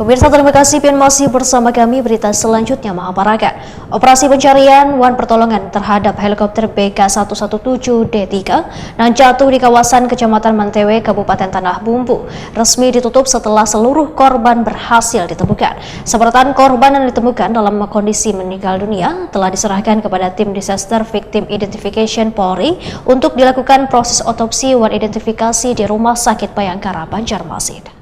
Pemirsa, terima kasih Pian masih bersama kami. Berita selanjutnya Mahabharata. Operasi pencarian wan pertolongan terhadap helikopter BK117D3 yang jatuh di kawasan Kecamatan Mantewe, Kabupaten Tanah Bumbu resmi ditutup setelah seluruh korban berhasil ditemukan. Sepertan korban yang ditemukan dalam kondisi meninggal dunia telah diserahkan kepada tim Disaster Victim Identification Polri untuk dilakukan proses otopsi wan identifikasi di Rumah Sakit Bayangkara, Banjarmasin.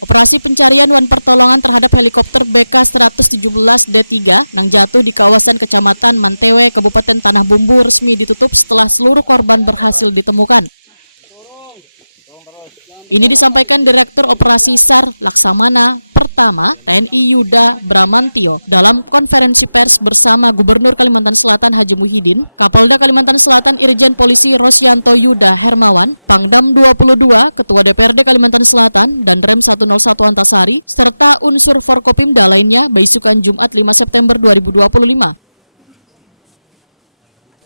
Operasi pencarian wan pertolongan terhadap helikopter BK117D3 yang jatuh di kawasan Kecamatan Mantewe, Kabupaten Tanah Bumbu resmi ditutup setelah seluruh korban berhasil ditemukan. Ini disampaikan Direktur Operasi SAR Laksamana Pertama TNI Yuda Bramantio dalam konferensi pers bersama Gubernur Kalimantan Selatan Haji Muhyiddin, Kapolda Kalimantan Selatan Irjen Polisi Rosyanto Yuda Hermawan, Pangdam 22, Ketua DPRD Kalimantan Selatan, dan Rem 101 Antasari, serta unsur Forkopimda lainnya beisukan Jumat 5 September 2025.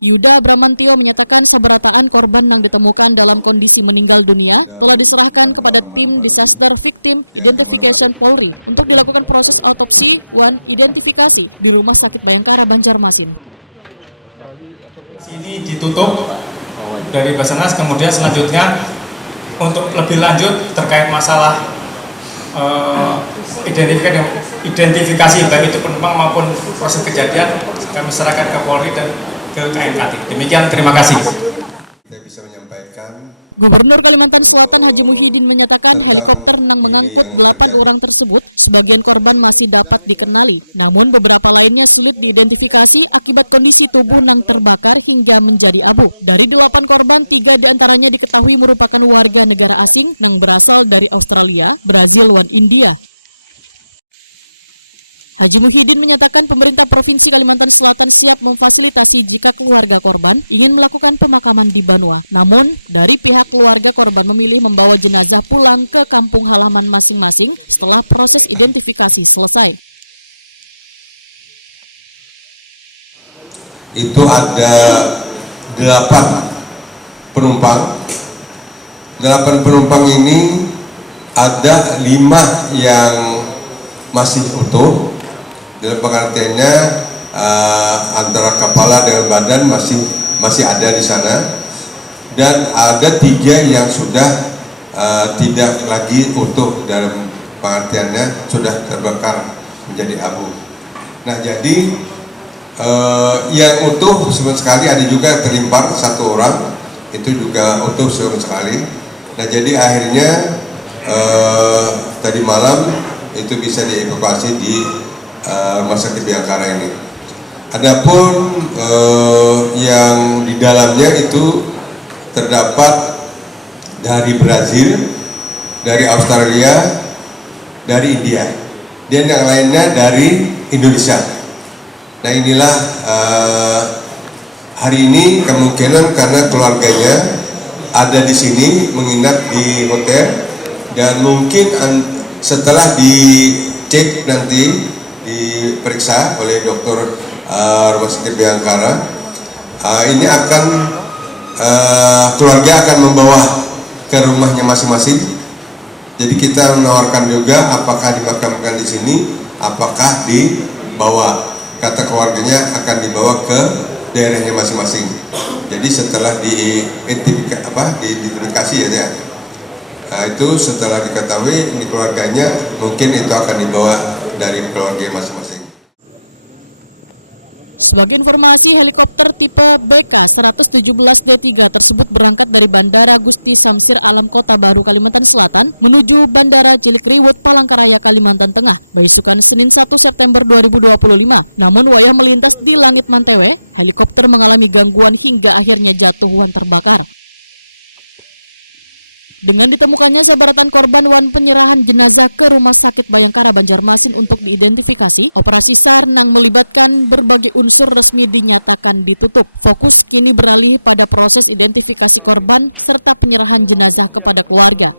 Yuda Bramantio menyatakan sabarataan korban yang ditemukan dalam kondisi meninggal dunia telah diserahkan kepada tim Disaster Victim Identification Polri untuk dilakukan proses otopsi wan identifikasi di Rumah Sakit Bayangkara, Banjarmasin. Ini ditutup dari Basarnas, kemudian selanjutnya untuk lebih lanjut terkait masalah identifikasi baik itu penumpang maupun proses kejadian kami serahkan ke Polri dan ke KNKT. Demikian, terima kasih. Gubernur Kalimantan Selatan Haji Muhyiddin menyatakan helikopter yang mengangkut 8 orang tersebut sebagian korban masih dapat dikenali, namun beberapa lainnya sulit diidentifikasi akibat kondisi tubuh yang terbakar hingga menjadi abu. Dari 8 korban, 3 diantaranya diketahui merupakan warga negara asing yang berasal dari Australia, Brazil, dan India. Haji Muhyiddin menyatakan pemerintah Provinsi Kalimantan Selatan siap memfasilitasi jika keluarga korban ingin melakukan pemakaman di Banua. Namun, dari pihak keluarga korban memilih membawa jenazah pulang ke kampung halaman masing-masing setelah proses identifikasi selesai. Itu ada 8 penumpang. 8 penumpang ini ada 5 yang masih utuh. Dalam pengertiannya antara kepala dengan badan masih ada di sana, dan ada 3 yang sudah tidak lagi utuh, dalam pengertiannya sudah terbakar menjadi abu. Nah, jadi yang utuh sama sekali ada juga terlimpar 1 orang, itu juga utuh sama sekali. Nah, jadi akhirnya tadi malam itu bisa dievakuasi di Rumah Sakit Bayangkara ini. Adapun yang di dalamnya itu terdapat dari Brazil, dari Australia, dari India, dan yang lainnya dari Indonesia. Nah, inilah hari ini kemungkinan karena keluarganya ada di sini menginap di hotel, dan mungkin setelah dicek nanti diperiksa oleh dokter Rumah Sakit Bayangkara, ini akan keluarga akan membawa ke rumahnya masing-masing. Jadi kita menawarkan juga apakah dimakamkan di sini, apakah dibawa, kata keluarganya akan dibawa ke daerahnya masing-masing. Jadi setelah diidentifikasi ya, itu setelah diketahui ini keluarganya, mungkin itu akan dibawa dari keluarga masing-masing. Sebagai informasi, helikopter tipe BK117D3 tersebut berangkat dari Bandara Gusti Samsir Alam Kota Baru, Kalimantan Selatan menuju Bandara Cilikriwut, Palangkaraya, Kalimantan Tengah, beisukan Senin 1 September 2025. Namun wayah melintas di langit Mantewe, helikopter mengalami gangguan hingga akhirnya jatuh wan terbakar. Dengan ditemukannya sabaratan korban wan penyerahan jenazah ke Rumah Sakit Bayangkara, Banjarmasin untuk diidentifikasi, operasi SAR yang melibatkan berbagai unsur resmi dinyatakan ditutup. Fokus kini beralih pada proses identifikasi korban serta penyerahan jenazah kepada keluarga.